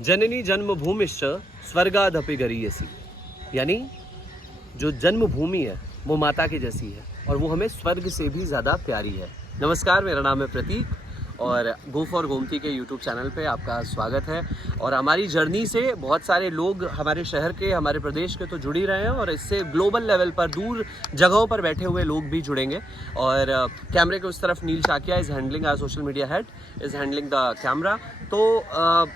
जननी जन्मभूमिश्च स्वर्गादपि गरीयसी, यानी जो जन्मभूमि है वो माता की जैसी है और वो हमें स्वर्ग से भी ज़्यादा प्यारी है। नमस्कार, मेरा नाम है प्रतीक और गो फॉर गोमती के यूट्यूब चैनल पे आपका स्वागत है। और हमारी जर्नी से बहुत सारे लोग हमारे शहर के, हमारे प्रदेश के तो जुड़ ही रहे हैं और इससे ग्लोबल लेवल पर दूर जगहों पर बैठे हुए लोग भी जुड़ेंगे। और कैमरे के उस तरफ Neel Shakya is handling, our social media head is handling the camera. तो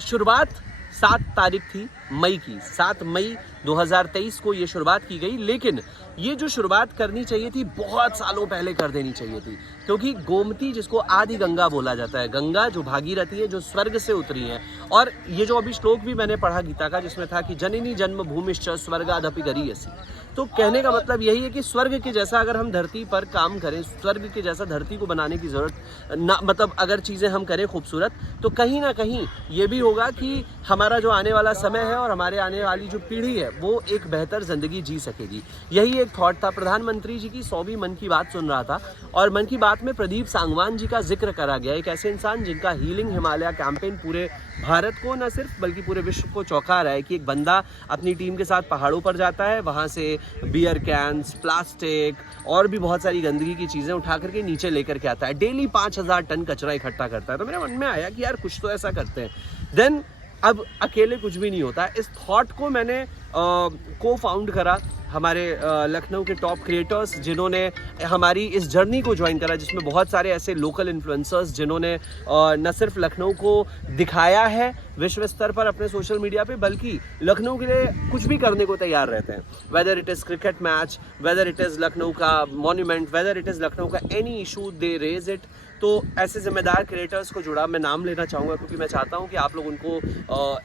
शुरुआत 7 तारीख थी मई की, 7 मई 2023 को ये शुरुआत की गई। लेकिन ये जो शुरुआत करनी चाहिए थी बहुत सालों पहले कर देनी चाहिए थी, क्योंकि गोमती जिसको आदि गंगा बोला जाता है, गंगा जो भागीरथी है, जो स्वर्ग से उतरी है। और ये जो अभी श्लोक भी मैंने पढ़ा गीता का, जिसमें था कि जननी जन्मभूमिश्च स्वर्गादपि गरीयसी, तो कहने का मतलब यही है कि स्वर्ग के जैसा अगर हम धरती पर काम करें, स्वर्ग के जैसा धरती को बनाने की ज़रूरत ना, मतलब अगर चीज़ें हम करें खूबसूरत, तो कहीं ना कहीं ये भी होगा कि हमारा जो आने वाला समय है और हमारे आने वाली जो पीढ़ी है वो एक बेहतर ज़िंदगी जी सकेगी। यही एक थॉट था। प्रधानमंत्री जी की 100वीं मन की बात सुन रहा था और मन की बात में प्रदीप सांगवान जी का जिक्र करा गया, एक ऐसे इंसान जिनका हीलिंग हिमालय कैंपेन पूरे भारत को न सिर्फ बल्कि पूरे विश्व को चौंका रहा है कि एक बंदा अपनी टीम के साथ पहाड़ों पर जाता है, वहाँ से बियर कैंस, प्लास्टिक और भी बहुत सारी गंदगी की चीज़ें उठा करके नीचे लेकर के आता है। डेली 5000 टन कचरा इकट्ठा करता है। तो मेरे मन में आया कि यार कुछ तो ऐसा करते हैं। देन अब अकेले कुछ भी नहीं होता। इस थॉट को मैंने को फाउंड करा हमारे लखनऊ के टॉप क्रिएटर्स जिन्होंने हमारी इस जर्नी को ज्वाइन करा, जिसमें बहुत सारे ऐसे लोकल इन्फ्लुएंसर्स जिन्होंने न सिर्फ लखनऊ को दिखाया है विश्व स्तर पर अपने सोशल मीडिया पे, बल्कि लखनऊ के लिए कुछ भी करने को तैयार रहते हैं। Whether it is cricket match, whether it is Lucknow का monument, whether it is Lucknow का any issue, they raise it. तो ऐसे जिम्मेदार क्रिएटर्स को जुड़ा मैं नाम लेना चाहूँगा, क्योंकि मैं चाहता हूँ कि आप लोग उनको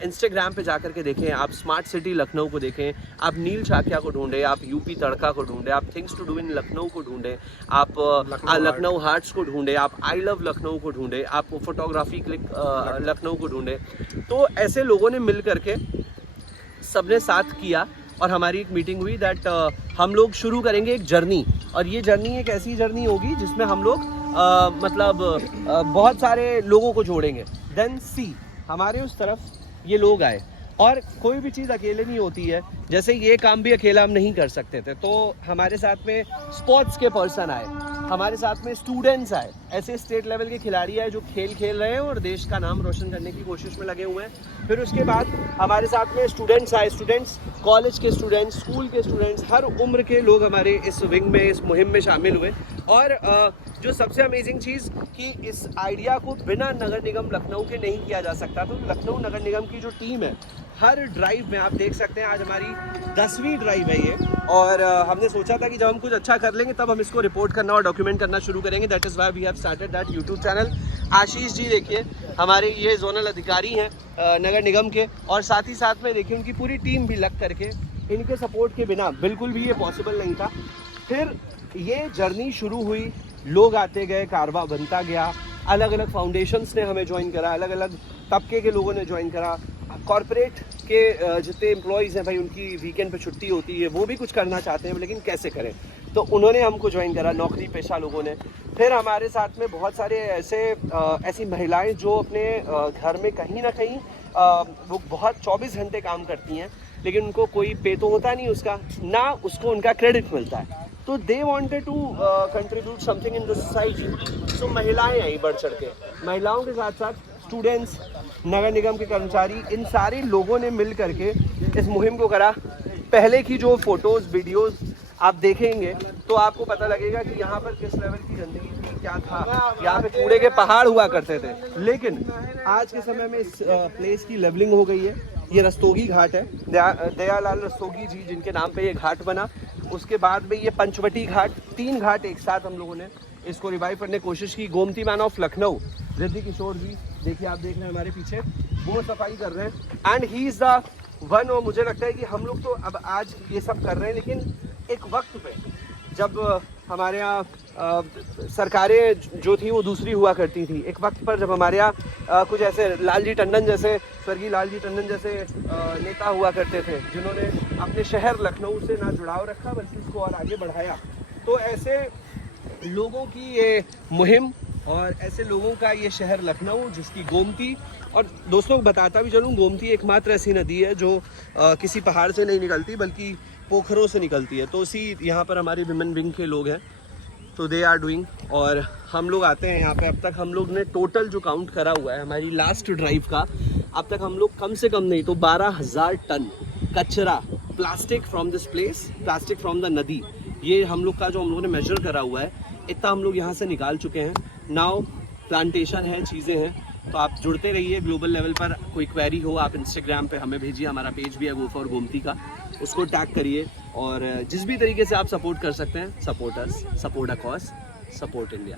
इंस्टाग्राम पे जाकर के देखें, आप स्मार्ट सिटी लखनऊ को देखें, आप नील शाकिया को ढूंढें, आप यूपी तड़का को ढूंढें, आप things to do in Lucknow को ढूंढें, आप लखनऊ हार्ट्स को ढूंढें, आप आई लव लखनऊ को ढूंढें, आप फोटोग्राफी क्लिक लखनऊ को ढूंढें। तो ऐसे लोगों ने मिल करके सबने साथ किया और हमारी एक मीटिंग हुई दैट हम लोग शुरू करेंगे एक जर्नी। और ये जर्नी एक ऐसी जर्नी होगी जिसमें हम लोग बहुत सारे लोगों को जोड़ेंगे। देन सी हमारे उस तरफ ये लोग आए और कोई भी चीज़ अकेले नहीं होती है। जैसे ये काम भी अकेला हम नहीं कर सकते थे, तो हमारे साथ में स्पोर्ट्स के पर्सन आए, हमारे साथ में स्टूडेंट्स आए, ऐसे स्टेट लेवल के खिलाड़ी आए जो खेल रहे हैं और देश का नाम रोशन करने की कोशिश में लगे हुए हैं। फिर उसके बाद हमारे साथ में स्टूडेंट्स आए, स्टूडेंट्स कॉलेज के स्टूडेंट्स, स्कूल के स्टूडेंट्स, हर उम्र के लोग हमारे इस विंग में, इस मुहिम में शामिल हुए। और जो सबसे अमेजिंग चीज़ कि इस आइडिया को बिना नगर निगम लखनऊ के नहीं किया जा सकता। तो लखनऊ नगर निगम की जो टीम है, हर ड्राइव में आप देख सकते हैं, आज हमारी 10वीं ड्राइव है ये। और हमने सोचा था कि जब हम कुछ अच्छा कर लेंगे तब हम इसको रिपोर्ट करना और डॉक्यूमेंट करना शुरू करेंगे। That is why we have started that YouTube channel. Ashish ji देखिए हमारे ये जोनल अधिकारी हैं नगर निगम के, और साथ ही साथ में देखिए उनकी पूरी टीम भी लग करके, इनके सपोर्ट के बिना बिल्कुल भी ये पॉसिबल नहीं था। फिर ये जर्नी शुरू हुई, लोग आते गए, कारवा बनता गया, अलग अलग फाउंडेशंस ने हमें ज्वाइन करा, अलग अलग तबके के लोगों ने ज्वाइन करा। कॉरपोरेट के जितने एम्प्लॉयज़ हैं भाई, उनकी वीकेंड पे छुट्टी होती है, वो भी कुछ करना चाहते हैं लेकिन कैसे करें, तो उन्होंने हमको ज्वाइन करा, नौकरी पेशा लोगों ने। फिर हमारे साथ में बहुत सारे ऐसी महिलाएं जो अपने घर में कहीं ना कहीं वो बहुत 24 घंटे काम करती हैं, लेकिन उनको कोई पे तो होता नहीं उसका, ना उसको उनका क्रेडिट मिलता है। तो they wanted to contribute something in the society. तो महिलाएं आई बढ़ चढ़ के, महिलाओं के साथ साथ स्टूडेंट्स, नगर निगम के कर्मचारी, इन सारे लोगों ने मिल करके इस मुहिम को करा। पहले की जो फोटोज़ वीडियोज़ आप देखेंगे तो आपको पता लगेगा कि यहाँ पर किस लेवल की गंदगी थी, क्या था। यहाँ पे कूड़े के पहाड़ हुआ करते थे, लेकिन आज के समय में इस प्लेस की लेवलिंग हो गई है। ये रस्तोगी घाट है, दयालाल रस्तोगी जी जिनके नाम पे ये घाट बना। उसके बाद में ये पंचवटी घाट, 3 घाट एक साथ हम लोगों ने इसको रिवाइव करने की कोशिश की। गोमती मैन ऑफ लखनऊ रिद्धि किशोर जी देखिए, आप देख रहे हैं हमारे पीछे, वो सफाई कर रहे हैं and he is the one. और मुझे लगता है कि हम लोग तो अब आज ये सब कर रहे हैं, लेकिन एक वक्त पे जब हमारे यहाँ सरकारें जो थी वो दूसरी हुआ करती थी, एक वक्त पर जब हमारे यहाँ कुछ ऐसे लालजी टंडन जैसे, स्वर्गीय लालजी टंडन जैसे नेता हुआ करते थे जिन्होंने अपने शहर लखनऊ से ना जुड़ाव रखा बल्कि उसको और आगे बढ़ाया। तो ऐसे लोगों की ये मुहिम और ऐसे लोगों का ये शहर लखनऊ, जिसकी गोमती, और दोस्तों बताता भी चलूँ, गोमती एकमात्र ऐसी नदी है जो किसी पहाड़ से नहीं निकलती बल्कि पोखरों से निकलती है। तो उसी यहाँ पर हमारे विमेन विंग के लोग हैं, तो दे आर डूइंग, और हम लोग आते हैं यहाँ पे। अब तक हम लोग ने टोटल जो काउंट करा हुआ है हमारी लास्ट ड्राइव का, अब तक हम लोग कम से कम नहीं तो 12,000 टन कचरा, plastic from this place, plastic from the नदी, ये हम लोग का जो हम लोगों ने मेजर करा हुआ है, इतना हम लोग यहाँ से निकाल चुके हैं। नाउ प्लांटेशन है, चीज़ें हैं, तो आप जुड़ते रहिए। ग्लोबल लेवल पर कोई क्वेरी हो आप इंस्टाग्राम पे हमें भेजिए, हमारा पेज भी है गो फॉर गोमती का, उसको टैग करिए। और जिस भी तरीके से आप सपोर्ट कर सकते हैं, support us, support a cause, support India.